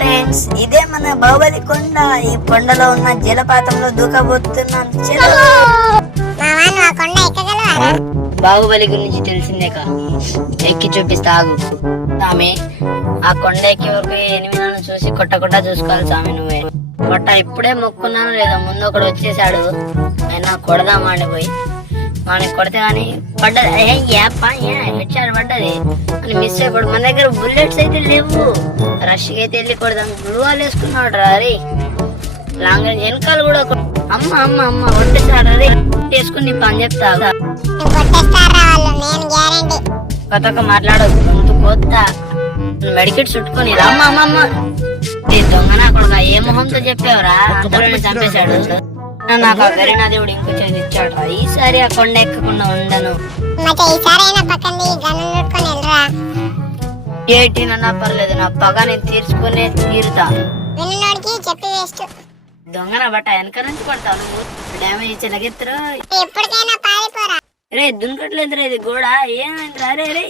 Friends, ఇదే మన బాహుబలి కొండ. ఈ కొండలో ఉన్న జలపాతంలో దూకబోతున్నాం. బాహుబలి గురించి తెలిసిందేకా, ఎక్కి చూపిస్తా ఆగు. సామి, ఆ కొండ ఎక్కి వరకు ఎనిమిది చూసి కొట్టకుండా చూసుకోవాలి సామి. నువ్వే కొట్ట. ఇప్పుడే మొక్కున్నాను లేదా ముందు ఒకడు వచ్చేసాడు, అయినా కొడదామా అని పోయి మనకి కొడితే కానీ పడ్డది. హెడ్ షాట్ పడ్డది అని మిస్ అయిపోడు. మన దగ్గర బుల్లెట్స్ అయితే లేవు. రష్ అయితే వెళ్ళి కొడదాం. గ్లూ వాల్ వేసుకున్నాడు రా. రే లాంగ్ రేంజ్ వెనకాల కూడా అమ్మ అమ్మ అమ్మ కొట్టేస్తాడు. రే వేసుకుని పని చెప్తా. కొత్త మాట్లాడదు ముందు కొత్త మెడికెట్ చుట్టుకొని అమ్మ అమ్మ అమ్మ దొంగ కొడుక ఏ మొహంతో చెప్పావురా? అంతలోనే చంపేశాడు. నాకు ఆ గరీనా దేవుడు ఇంకొచ్చేది ఇచ్చాడు రా. ఈసారి ఆ కొండ ఎక్కకుండా ఉండను. ఏటినన్నా పర్లేదు, నా పగ నేను తీర్చుకునే తీరుతా. దొంగన బట్ట వెనక నుంచి కొడతావు నువ్వు. డ్యామేజ్ ఇచ్చే లగెత్తరు. రే దున్కట్లేదు రే, ఇది గోడ ఏమైంది రా? రే